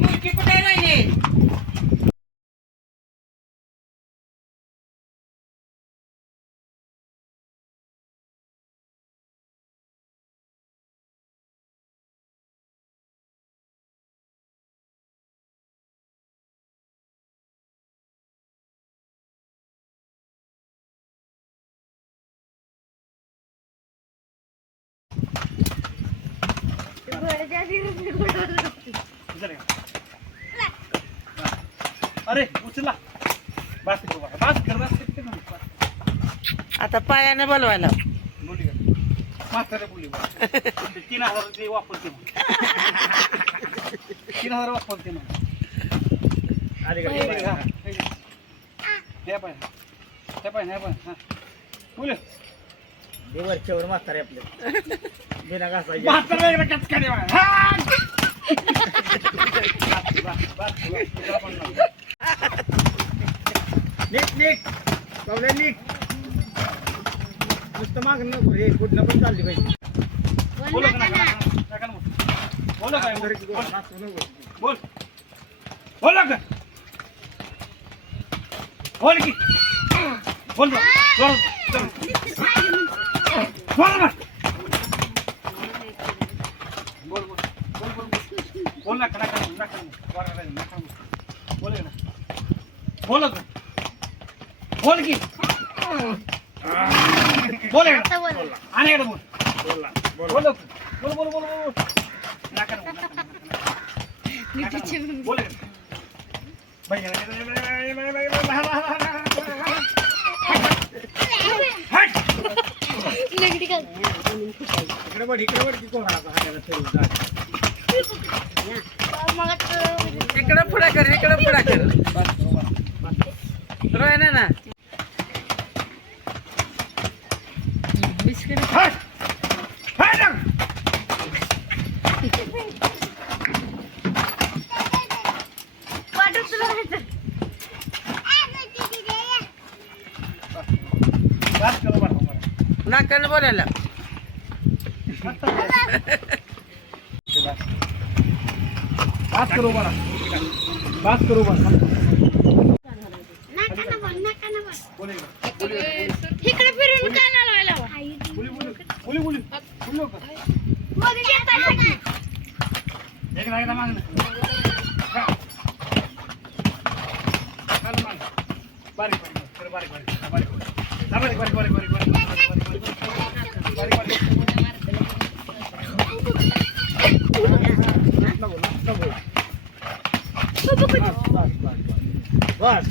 मुलगी कुठे राहिली? अरे उचला बस कर बस कर बस कर आता पायाने बोलवायला बोली म्हातारे बोली 3000 ते वापरते मग 3000 वापरते मग अरे हे पाय हे पाय हा बोले वरच्यावर म्हातारे आपले बिना घासायचे म्हातारे कच करे नीट नीट कवले नीट नुसतं माग नको रे कुठनं पण चालली पाहिजे बोलो का बोलो काय बोल बोलो का बोल की बोल बोल बोल ना बोल बोल बोल बोल बोल ना करा बोल ना बोलो का बोल की बोल आणि एकदा बोल बोल बोल बोल बोल बोल नका बोल इकडे बघ की कोणाला इकडं पुढे कर रोय ना बिस्किट नाकाने बोलायला बात करो बड़ा इकडे फिरून कानाला लावा बोली एक रायला मागणं बारीक बस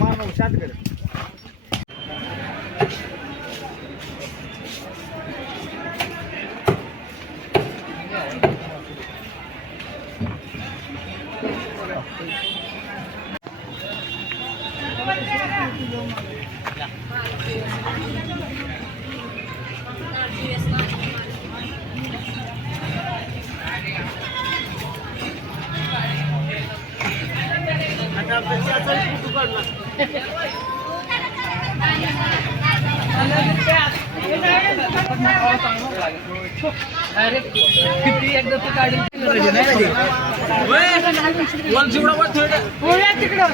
मार नको शांत कर किती एकदा तू गाडी तिकडं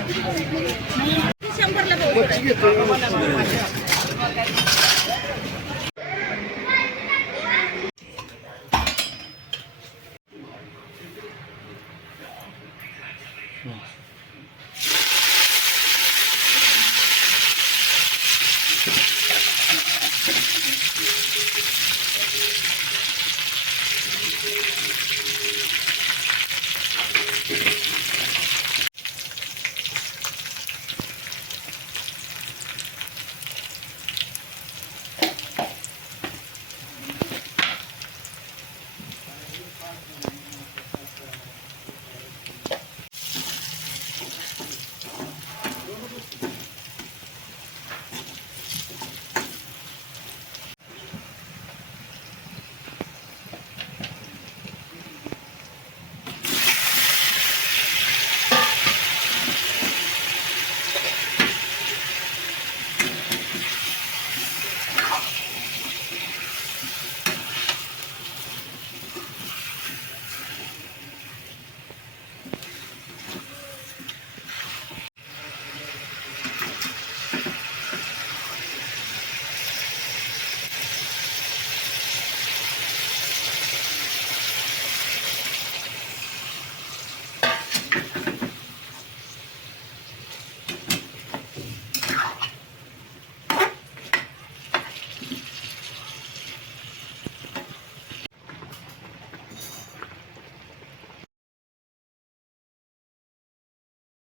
100ला